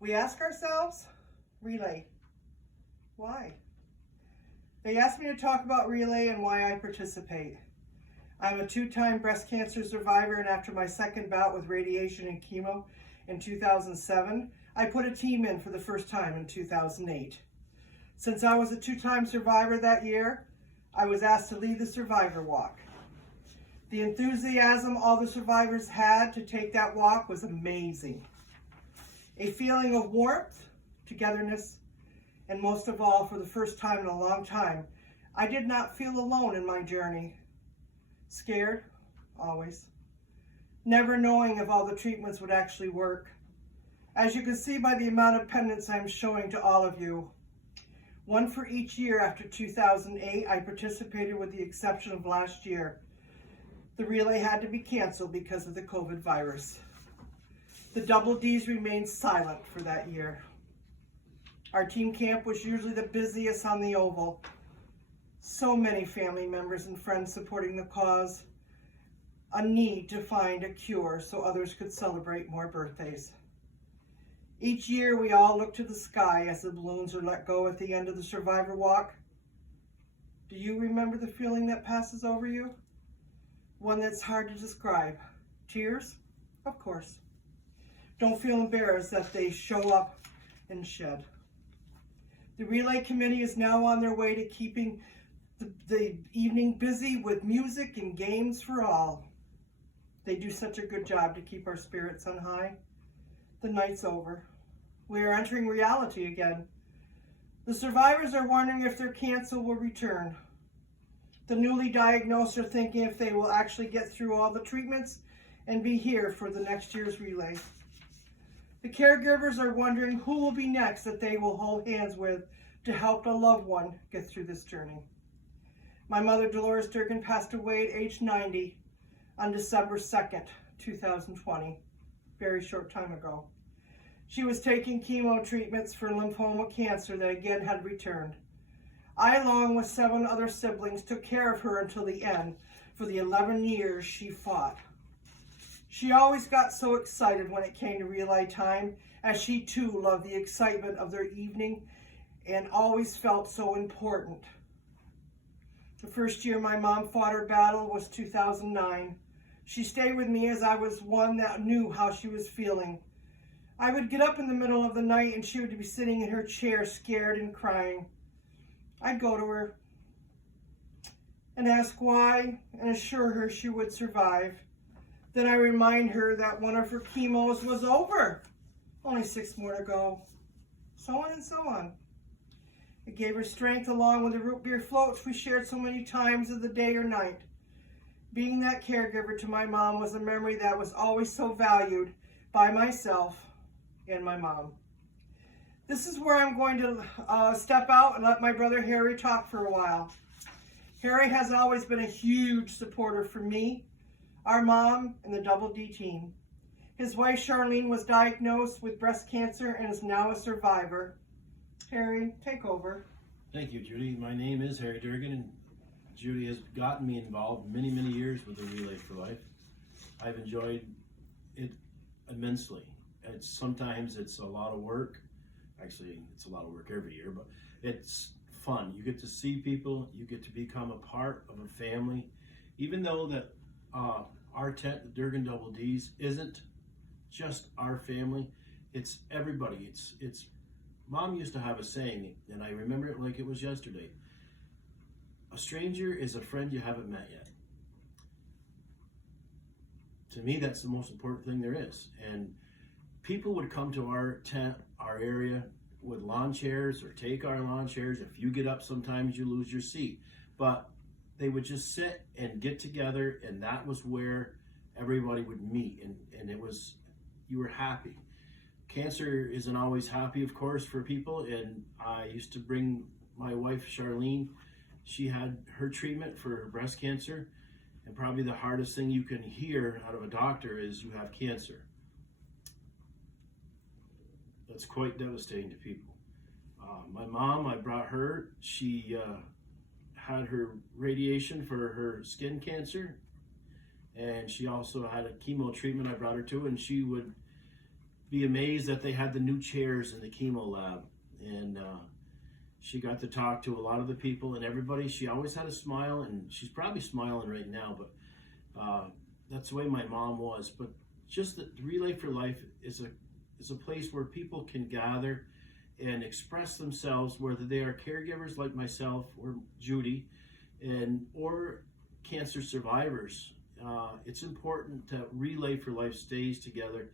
We ask ourselves, relay, why? They asked me to talk about relay and why I participate. I'm a 2-time breast cancer survivor, and after my second bout with radiation and chemo in 2007, I put a team in for the first time in 2008. Since I was a 2-time survivor that year, I was asked to lead the survivor walk. The enthusiasm all the survivors had to take that walk was amazing. A feeling of warmth, togetherness, and most of all, for the first time in a long time, I did not feel alone in my journey. Scared, always. Never knowing if all the treatments would actually work. As you can see by the amount of pendants I'm showing to all of you, one for each year after 2008, I participated with the exception of last year. The relay had to be canceled because of the COVID virus. The double Ds remained silent for that year. Our team camp was usually the busiest on the oval. So many family members and friends supporting the cause. A need to find a cure so others could celebrate more birthdays. Each year we all look to the sky as the balloons are let go at the end of the survivor walk. Do you remember the feeling that passes over you? One that's hard to describe. Tears? Of course. Don't feel embarrassed that they show up and shed. The relay committee is now on their way to keeping the evening busy with music and games for all. They do such a good job to keep our spirits on high. The night's over. We are entering reality again. The survivors are wondering if their cancer will return. The newly diagnosed are thinking if they will actually get through all the treatments and be here for the next year's relay. The caregivers are wondering who will be next that they will hold hands with to help a loved one get through this journey. My mother, Dolores Durkin, passed away at age 90 on December 2nd, 2020, very short time ago. She was taking chemo treatments for lymphoma cancer that again had returned. I, along with 7 other siblings, took care of her until the end for the 11 years she fought. She always got so excited when it came to relay time, as she too loved the excitement of their evening and always felt so important. The first year my mom fought her battle was 2009. She stayed with me as I was one that knew how she was feeling. I would get up in the middle of the night and she would be sitting in her chair scared and crying. I'd go to her and ask why and assure her she would survive. Then I remind her that one of her chemos was over. Only 6 more to go. So on and so on. It gave her strength along with the root beer floats we shared so many times of the day or night. Being that caregiver to my mom was a memory that was always so valued by myself and my mom. This is where I'm going to step out and let my brother Harry talk for a while. Harry has always been a huge supporter for me, our mom, and the Double D team. His wife Charlene was diagnosed with breast cancer and is now a survivor. Harry, take over. Thank you, Judy. My name is Harry Durgan, and Judy has gotten me involved many, many years with the Relay for Life. I've enjoyed it immensely. Sometimes it's a lot of work. Actually, it's a lot of work every year, but it's fun. You get to see people. You get to become a part of a family. Even though that our tent, the Durgan Double Ds, isn't just our family, it's everybody. It's Mom used to have a saying, and I remember it like it was yesterday. A stranger is a friend you haven't met yet. To me, that's the most important thing there is. And people would come to our tent, our area, with lawn chairs or take our lawn chairs. If you get up, sometimes you lose your seat. But they would just sit and get together, and that was where everybody would meet. And it was, you were happy. Cancer isn't always happy, of course, for people. And I used to bring my wife, Charlene. She had her treatment for her breast cancer. And probably the hardest thing you can hear out of a doctor is you have cancer. That's quite devastating to people. My mom, I brought her. She had her radiation for her skin cancer. And she also had a chemo treatment I brought her to. And she would be amazed that they had the new chairs in the chemo lab. And she got to talk to a lot of the people and everybody. She always had a smile, and she's probably smiling right now, but that's the way my mom was. But just the Relay for Life is a place where people can gather and express themselves, whether they are caregivers like myself or Judy, or cancer survivors. It's important that Relay for Life stays together,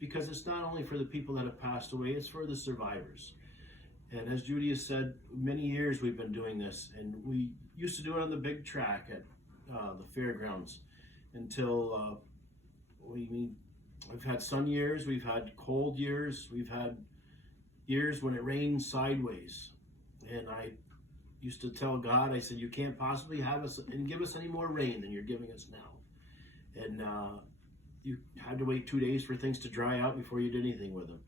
because it's not only for the people that have passed away, it's for the survivors. And as Judy has said, many years we've been doing this, and we used to do it on the big track at the fairgrounds until we've had sun years, we've had cold years, we've had years when it rained sideways. And I used to tell God, I said, you can't possibly have us and give us any more rain than you're giving us now. And you had to wait 2 days for things to dry out before you did anything with them.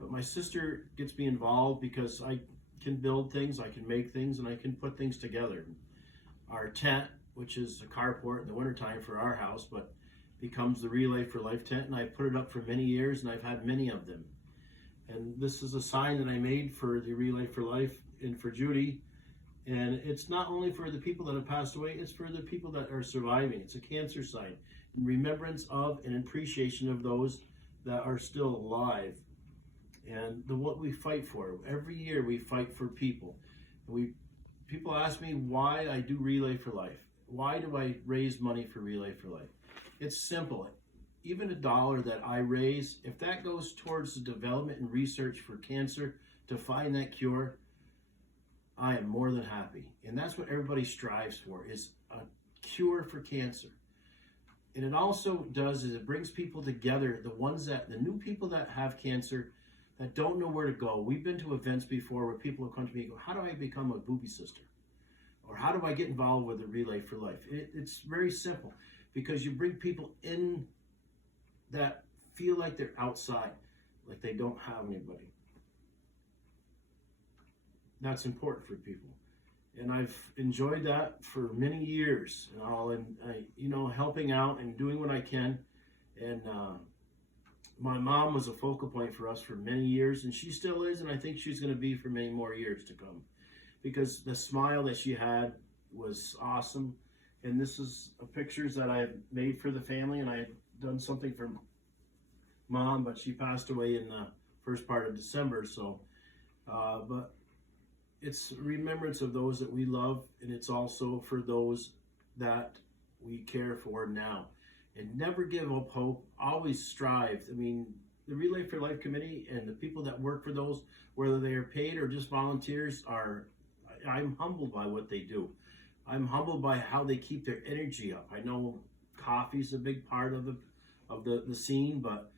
But my sister gets me involved because I can build things, I can make things, and I can put things together. Our tent, which is a carport in the wintertime for our house, but becomes the Relay for Life tent, and I put it up for many years, and I've had many of them. And this is a sign that I made for the Relay for Life and for Judy. And it's not only for the people that have passed away, it's for the people that are surviving. It's a cancer sign in remembrance of and appreciation of those that are still alive. And what we fight for, every year we fight for people. People ask me why I do Relay for Life. Why do I raise money for Relay for Life? It's simple. Even $1 that I raise, if that goes towards the development and research for cancer to find that cure, I am more than happy. And that's what everybody strives for, is a cure for cancer. And it also does is it brings people together, the new people that have cancer that don't know where to go. We've been to events before where people have come to me and go, how do I become a booby sister? Or how do I get involved with the Relay for Life? It's very simple, because you bring people in that feel like they're outside, like they don't have anybody. That's important for people. And I've enjoyed that for many years, helping out and doing what I can. And my mom was a focal point for us for many years, and she still is, and I think she's going to be for many more years to come, because the smile that she had was awesome. And this is pictures that I had made for the family, and I had done something for Mom, but she passed away in the first part of December. So, but it's remembrance of those that we love, and it's also for those that we care for now. And never give up hope, always strive. I mean, the Relay for Life Committee and the people that work for those, whether they are paid or just volunteers, I'm humbled by what they do. I'm humbled by how they keep their energy up. I know coffee's a big part of the scene, but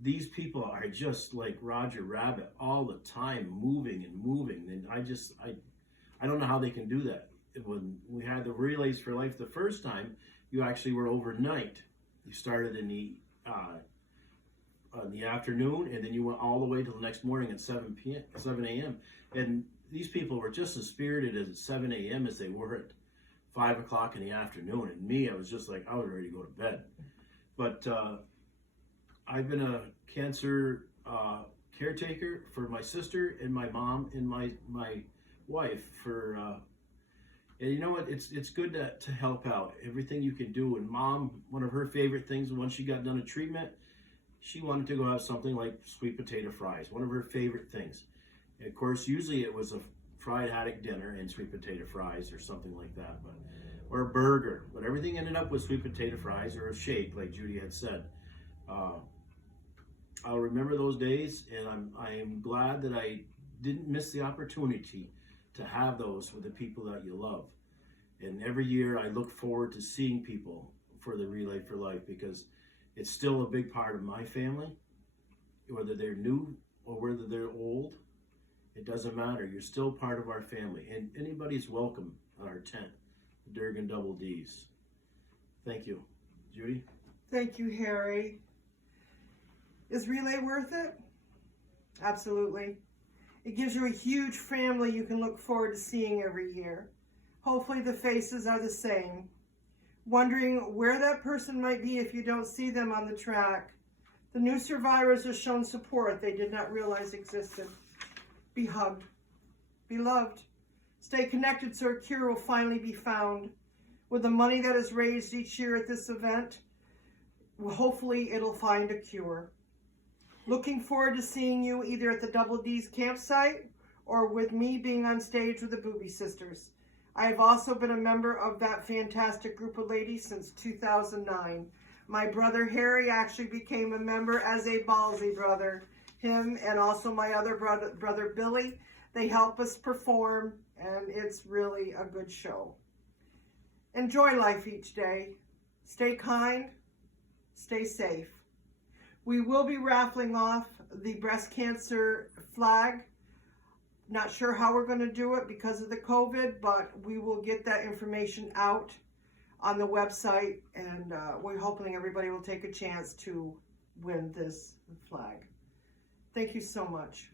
these people are just like Roger Rabbit all the time, moving and moving. And I don't know how they can do that. When we had the Relays for Life the first time, you actually were overnight. You started in the afternoon, and then you went all the way till the next morning at 7 a.m. And these people were just as spirited at 7 a.m. as they were at 5 o'clock in the afternoon. And me, I was just like, I was ready to go to bed. But I've been a cancer caretaker for my sister and my mom and my wife for, and you know what, it's good to help out, everything you can do. And Mom, one of her favorite things, once she got done a treatment, she wanted to go have something like sweet potato fries, one of her favorite things. And of course, usually it was a fried haddock dinner and sweet potato fries or something like that, or a burger, but everything ended up with sweet potato fries or a shake, like Judy had said. I'll remember those days, and I am glad that I didn't miss the opportunity to have those with the people that you love. And every year I look forward to seeing people for the Relay for Life, because it's still a big part of my family, whether they're new or whether they're old. It doesn't matter. You're still part of our family, and anybody's welcome at our tent, the Durgan Double D's. Thank you. Judy? Thank you, Harry. Is Relay worth it? Absolutely. It gives you a huge family you can look forward to seeing every year. Hopefully the faces are the same. Wondering where that person might be if you don't see them on the track. The new survivors are shown support they did not realize existed. Be hugged. Be loved. Stay connected so a cure will finally be found. With the money that is raised each year at this event, hopefully it'll find a cure. Looking forward to seeing you either at the Double D's campsite or with me being on stage with the Booby Sisters. I have also been a member of that fantastic group of ladies since 2009. My brother Harry actually became a member as a ballsy brother. Him and also my other brother Billy, they help us perform, and it's really a good show. Enjoy life each day. Stay kind. Stay safe. We will be raffling off the breast cancer flag. Not sure how we're going to do it because of the COVID, but we will get that information out on the website, and we're hoping everybody will take a chance to win this flag. Thank you so much.